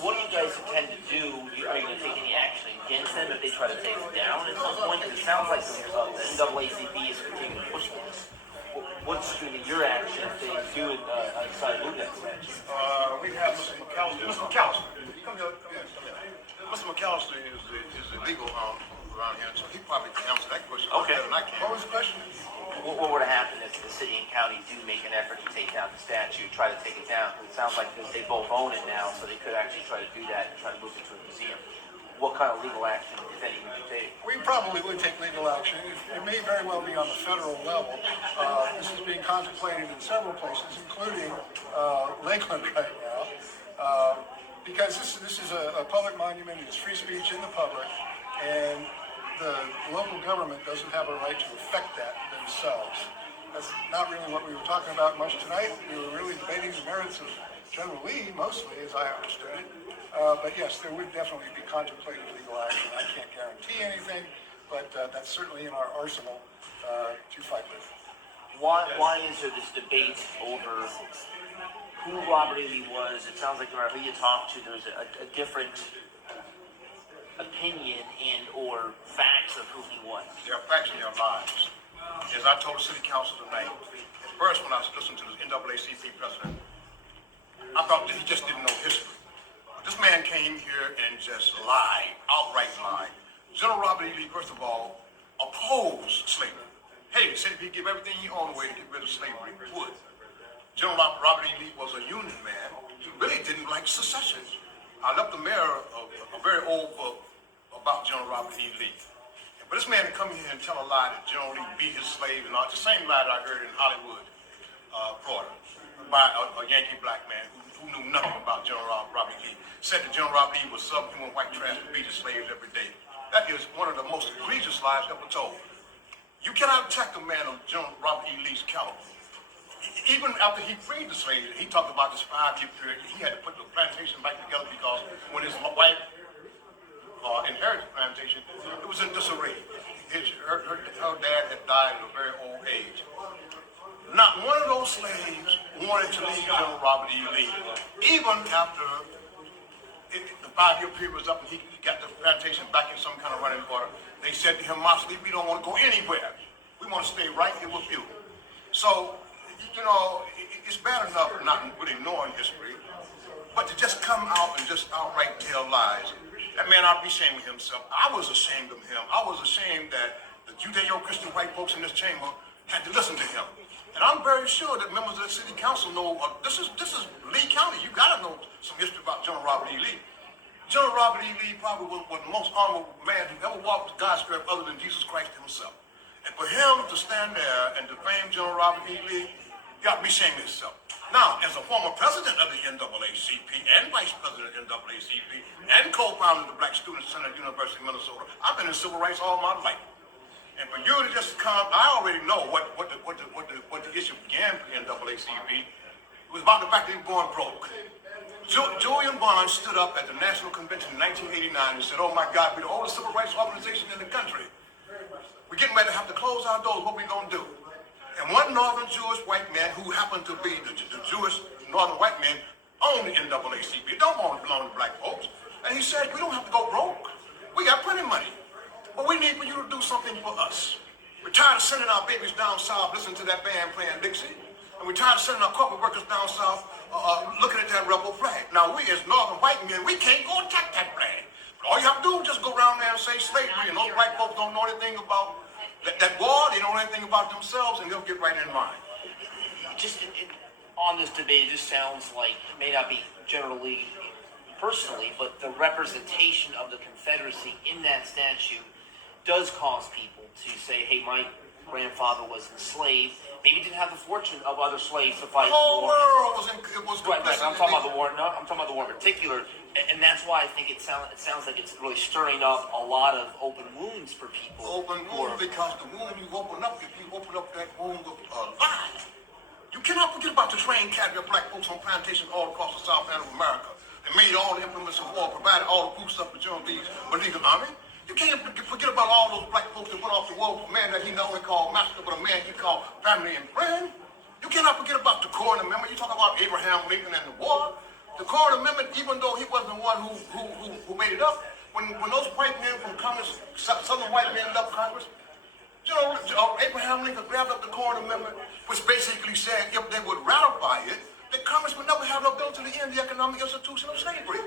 what do you guys intend to do? Are you going to take any action against them if they try to take it down at some point? Because it sounds like the NAACP is continuing to push this. What's going to be your action if they do decide to move that statute? We have Mr. McAllister. Mr. McAllister, come here. Mr. McAllister is the legal around here, so he probably can answer that question better than I can. What was the question? What would happen if the city and county do make an effort to take down the statue, try to take it down? Because it sounds like they both own it now, so they could actually try to do that and try to move it to a museum. What kind of legal action, if any, would you take? We probably would take legal action. It may very well be on the federal level. This is being contemplated in several places, including Lakeland right now, because this is a public monument. It's free speech in the public, and the local government doesn't have a right to affect that themselves. That's not really what we were talking about much tonight. We were really debating the merits of General Lee, mostly, as I understood it. But yes, there would definitely be contemplated legal action. I can't guarantee anything, but that's certainly in our arsenal to fight with. Why is there this debate over who Robert E. Lee was? It sounds like who you talked to, there's a different opinion and or facts of who he was. There are facts and there are lies. As I told the city council tonight, first when I listened to the NAACP president, I thought that he just didn't know history. This man came here and just lied, outright lied. General Robert E. Lee, first of all, opposed slavery. Hey, he said if he give everything he owned away to get rid of slavery, he would. General Robert E. Lee was a Union man. He really didn't like secession. I left the mayor a very old book about General Robert E. Lee. But this man to come here and tell a lie that General Lee beat his slave and all, it's the same lie that I heard in Hollywood, Florida, by a Yankee black man who knew nothing about General Robert E. Lee. Said that General Robert E. was subhuman white trash to beat his slaves every day. That is one of the most egregious lies ever told. You cannot attack a man of General Robert E. Lee's caliber. Even after he freed the slaves, he talked about this 5-year period. He had to put the plantation back together because when his wife inherited the plantation, it was in disarray. Her dad had died at a very old age. Not one of those slaves wanted to leave General Robert E. Lee. Even after the 5-year period was up and he got the plantation back in some kind of running order, they said to him, Mosley, we don't want to go anywhere. We want to stay right here with you. So, you know, it's bad enough not really knowing history, but to just come out and just outright tell lies, that man ought to be ashamed of himself. I was ashamed of him. I was ashamed that the Judeo-Christian white folks in this chamber had to listen to him. And I'm very sure that members of the city council know, this is Lee County. You got to know some history about General Robert E. Lee. General Robert E. Lee probably was the most honorable man who ever walked God's earth other than Jesus Christ himself. And for him to stand there and defame General Robert E. Lee, you got to be ashamed of yourself. Now, as a former president of the NAACP and vice president of the NAACP and co-founder of the Black Student Center at the University of Minnesota, I've been in civil rights all my life. And for you to just come, I already know what the issue began for the NAACP. It was about the fact that they were going broke. Julian Barnes stood up at the National Convention in 1989 and said, oh my God, we're the oldest civil rights organization in the country. We're getting ready to have to close our doors. What are we going to do? And one northern Jewish white man who happened to be the Jewish northern white man owned the NAACP. It don't belong to black folks. And he said, we don't have to go broke. We got plenty of money. But we need for you to do something for us. We're tired of sending our babies down south listening to that band playing Dixie. And we're tired of sending our corporate workers down south looking at that rebel flag. Now we as northern white men, we can't go attack that flag. But all you have to do is just go around there and say slavery, and those white folks don't know anything about that war, they don't know anything about themselves, and they'll get right in line. On this debate, it just sounds like, it may not be generally personally, but the representation of the Confederacy in that statute does cause people to say, hey, my grandfather was enslaved, maybe didn't have the fortune of other slaves to fight the whole world was right. I'm talking about the war. No, I'm talking about the war in particular, and that's why I think it sounds like it's really stirring up a lot of open wounds for people. Open wounds because the wound you open up, if you open up that wound with a lie, you cannot forget about the trained cadre of black folks on plantations all across the South end of America. They made all the implements of war, provided all the food stuff for General Lee's illegal army. You can't forget about all those black folks that went off to war with a man that he not only called master, but a man he called family and friend. You cannot forget about the Corn Amendment. You talk about Abraham Lincoln and the war. The Corn Amendment, even though he wasn't one who made it up. When those white men from Congress, Southern white men left Congress, Abraham Lincoln grabbed up the Corn Amendment, which basically said if they would ratify it, that Congress would never have the ability to end the economic institution of slavery.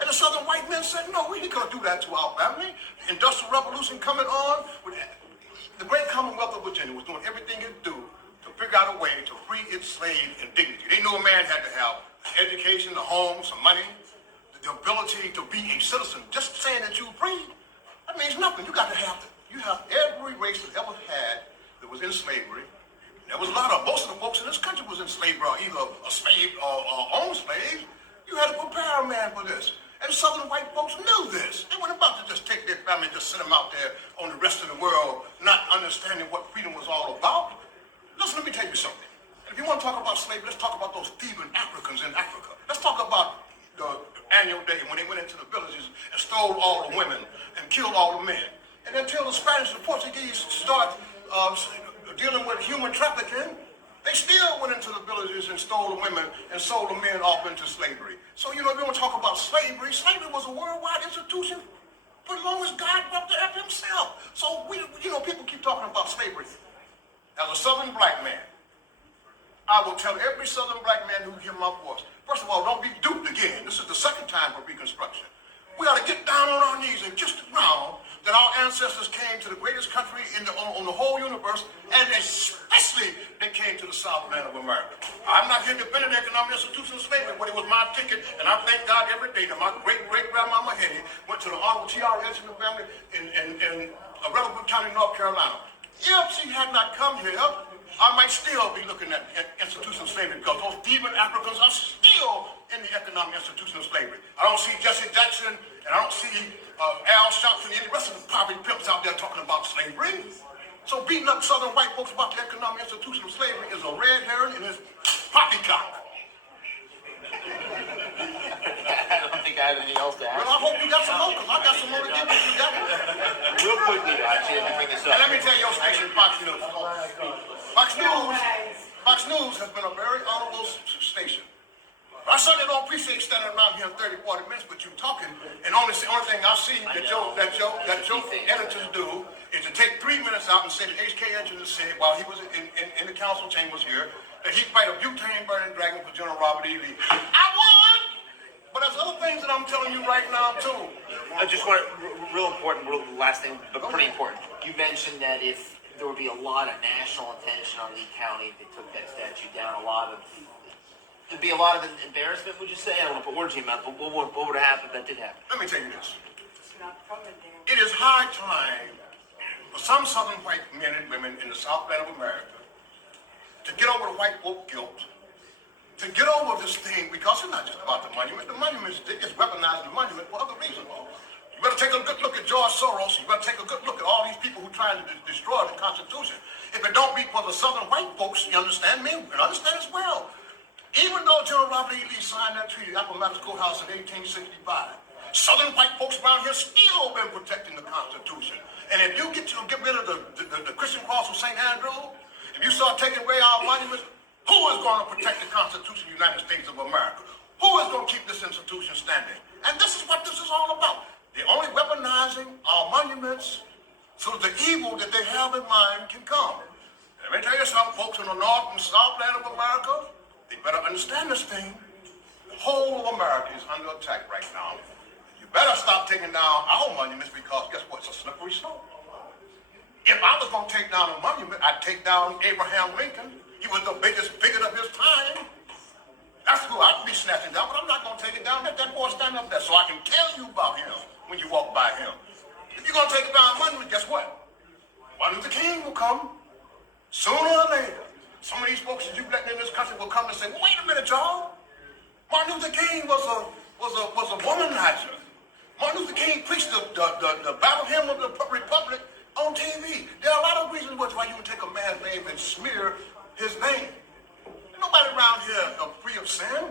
And the Southern white men said, no, we ain't gonna do that to our family. The Industrial Revolution coming on, the great Commonwealth of Virginia was doing everything it do to figure out a way to free its slaves in dignity. They knew a man had to have education, a home, some money, the ability to be a citizen. Just saying that you're free, that means nothing. You got to have it. You have every race that ever had that was in slavery. There was a lot of, most of the folks in this country was in slavery, or either a slave or owned slaves. You had to prepare a man for this. And Southern white folks knew this. They weren't about to just take their family and just send them out there on the rest of the world, not understanding what freedom was all about. Listen, let me tell you something. If you want to talk about slavery, let's talk about those thieving Africans in Africa. Let's talk about the annual day when they went into the villages and stole all the women and killed all the men. And until the Spanish and the Portuguese start dealing with human trafficking, they still went into the villages and stole the women and sold the men off into slavery. So, if you want to talk about slavery, slavery was a worldwide institution for as long as God walked the earth himself. So, people keep talking about slavery. As a Southern black man, I will tell every Southern black man who hear my voice, first of all, don't be duped again. This is the second time for Reconstruction. We ought to get down on our knees and kiss the ground that our ancestors came to the greatest country on the whole universe, and especially they came to the Southland of America. I'm not here defending the economic institution of slavery, but it was my ticket, and I thank God every day that my great-great-grandmama Hetty went to the Honorable K Edgerton family in Rutherford County, North Carolina. If she had not come here, I might still be looking at the institution of slavery, because those thieving Africans are still in the economic institution of slavery. I don't see Jesse Jackson, and I don't see Al Sharpton and the rest of the poverty pimps out there talking about slavery. So beating up Southern white folks about the economic institution of slavery is a red herring and it's poppycock. I don't think I have anything else to add. Well, I hope you got some more, because I got some more to give you. Real quickly, actually, let me bring this up. And let me tell your station, Fox News. Fox News has been a very honorable station. I certainly don't appreciate standing around here in 30, 40 minutes with you talking, and the only thing I see that your editors do is to take 3 minutes out and say that K Edgerton said while he was in the council chambers here that he'd fight a butane burning dragon for General Robert E. Lee. I would! But there's other things that I'm telling you right now, too. I just want real important, last thing, but pretty important. You mentioned that if there would be a lot of national attention on Lee County if they took that statue down, there'd be a lot of embarrassment, would you say? I don't want to put words in your mouth, but what would have happened if that did happen? Let me tell you this. It is high time for some Southern white men and women in the Southland of America to get over the white folk guilt, to get over this thing, because it's not just about the monument. The monument is weaponizing the monument for other reasons. You better take a good look at George Soros. You better take a good look at all these people who are trying to destroy the Constitution. If it don't be for the Southern white folks, you understand me? And understand as well. Even though General Robert E. Lee signed that treaty at Appomattox Courthouse in 1865, Southern white folks around here still been protecting the Constitution. And if you get rid of the Christian cross of St. Andrew, if you start taking away our monuments, who is going to protect the Constitution of the United States of America? Who is going to keep this institution standing? And this is what this is all about. They're only weaponizing our monuments so that the evil that they have in mind can come. Let me tell you something, folks in the North and Southland of America, they better understand this thing. The whole of America is under attack right now. You better stop taking down our monuments, because guess what? It's a slippery slope. If I was going to take down a monument, I'd take down Abraham Lincoln. He was the biggest bigot of his time. That's who I'd be snatching down, but I'm not going to take it down. Let that boy stand up there so I can tell you about him when you walk by him. If you're going to take down a monument, guess what? Martin Luther King will come sooner or later. Some of these folks that you've let in this country will come and say, well, wait a minute, y'all. Martin Luther King was a womanizer. Martin Luther King preached the battle hymn of the Republic on TV. There are a lot of reasons why you can take a man's name and smear his name. Ain't nobody around here free of sin.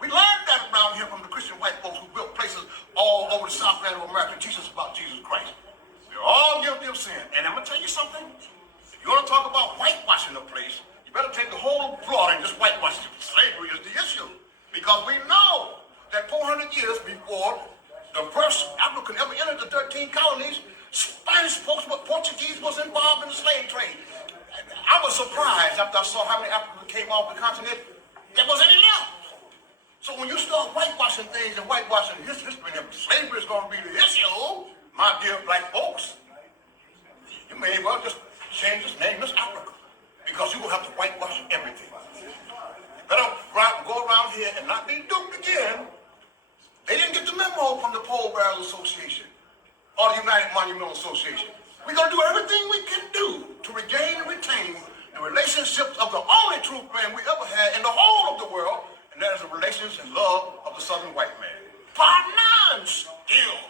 We learned that around here from the Christian white folks who built places all over the Southland of America and teach us about Jesus Christ. They're all guilty of sin. And I'm going to tell you something. If you want to talk about whitewashing a place, you better take the whole broad and just whitewash it. Slavery is the issue. Because we know that 400 200 years before the first African ever entered the 13 colonies, Spanish folks, but Portuguese was involved in the slave trade. I was surprised after I saw how many Africans came off the continent, there wasn't any left. So when you start whitewashing things and whitewashing history, and slavery is going to be the issue, my dear black folks, you may well just change this name as Africa, because you will have to whitewash everything. Better go around here and not be duped again. They didn't get the memo from the Pole Bearers Association or the United Monumental Association. We're going to do everything we can do to regain and retain the relationships of the only true friend we ever had in the whole of the world, and that is the relations and love of the Southern white man. Par none still.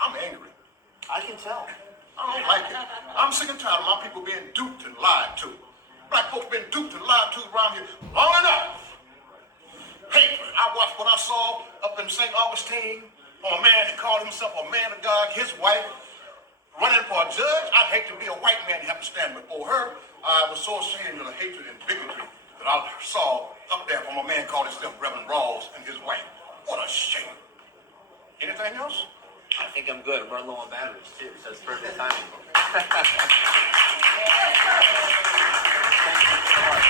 I'm angry. I can tell. I don't like it. I'm sick and tired of my people being duped and lied to. Black folks been duped and lied to around here long enough. Hatred. I watched what I saw up in St. Augustine from a man that called himself a man of God, his wife, running for a judge. I'd hate to be a white man and have to stand before her. I was so ashamed of the hatred and bigotry that I saw up there from a man called himself Reverend Rawls and his wife. What a shame. Anything else? I think I'm good. I'm running low on batteries too, so it's perfect timing. Thank you so much.